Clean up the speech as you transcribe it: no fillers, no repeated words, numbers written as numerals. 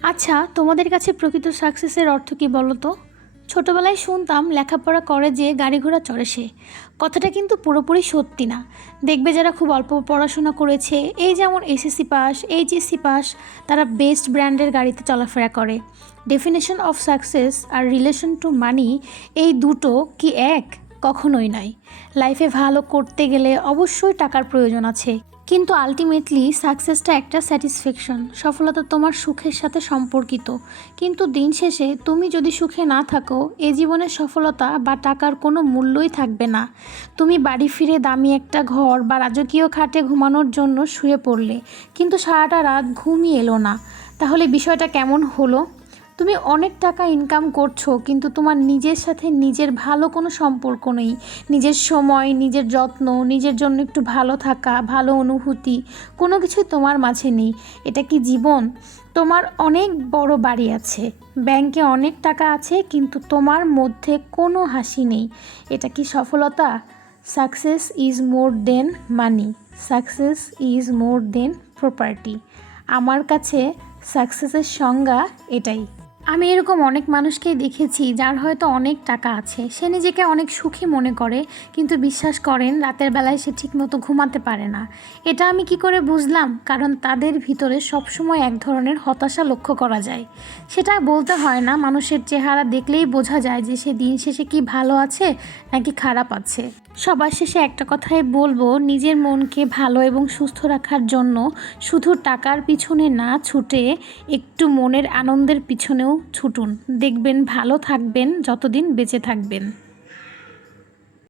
আচ্ছা, তোমাদের কাছে প্রকৃত সাকসেসের অর্থ কী বলো তো? ছোটবেলায় শুনতাম লেখাপড়া করে যে গাড়ি ঘোড়া চড়ে সে। কথাটা কিন্তু পুরোপুরি সত্যি না। দেখবে যারা খুব অল্প পড়াশোনা করেছে, এই যেমন এসএসসি পাস, এইচএসসি পাস, তারা বেস্ট ব্র্যান্ডের গাড়িতে চলাফেরা করে। ডেফিনেশন অফ সাকসেস আর রিলেশন টু মানি, এই দুটো কি এক? কখনোই নয়। লাইফে ভালো করতে গেলে অবশ্যই টাকার প্রয়োজন আছে, কিন্তু আলটিমেটলি সাকসেসটা একটা স্যাটিসফ্যাকশন, সফলতা তোমার সুখের সাথে সম্পর্কিত। কিন্তু দিন শেষে তুমি যদি সুখে না থাকো, এ জীবনের সফলতা বা টাকার কোনো মূল্যই থাকবে না। তুমি বাড়ি ফিরে দামি একটা ঘর বা রাজকীয় খাটে ঘুমানোর জন্য শুয়ে পড়লে, কিন্তু সারাটা রাত ঘুমই এলো না। তাহলে বিষয়টা কেমন হলো? তুমি অনেক টাকা ইনকাম করছো, কিন্তু তোমার নিজের সাথে নিজের ভালো কোনো সম্পর্ক নেই। নিজের সময়, নিজের যত্ন, নিজের জন্য একটু ভালো থাকা, ভালো অনুভূতি, কোনো কিছুই তোমার মাঝে নেই। এটা কি জীবন? তোমার অনেক বড় বাড়ি আছে, ব্যাংকে অনেক টাকা আছে, কিন্তু তোমার মধ্যে কোনো হাসি নেই। এটা কি সফলতা? Success is more than money, success is more than property. আমার কাছে সাকসেসের সংজ্ঞা এটাই। আমি এরকম অনেক মানুষকেই দেখেছি যার হয়তো অনেক টাকা আছে, সে নিজেকে অনেক সুখী মনে করে, কিন্তু বিশ্বাস করেন রাতের বেলায় সে ঠিকমতো ঘুমাতে পারে না। এটা আমি কি করে বুঝলাম? কারণ তাদের ভিতরে সবসময় এক ধরনের হতাশা লক্ষ্য করা যায়। সেটা বলতে হয় না, মানুষের চেহারা দেখলেই বোঝা যায় যে সে দিন শেষে কি ভালো আছে নাকি খারাপ আছে। সবার শেষে একটা কথাই বলবো, নিজের মনকে ভালো এবং সুস্থ রাখার জন্য শুধু টাকার পিছনে না ছুটে একটু মনের আনন্দের পিছনেও ছুটুন। দেখবেন ভালো থাকবেন যতদিন বেঁচে থাকবেন।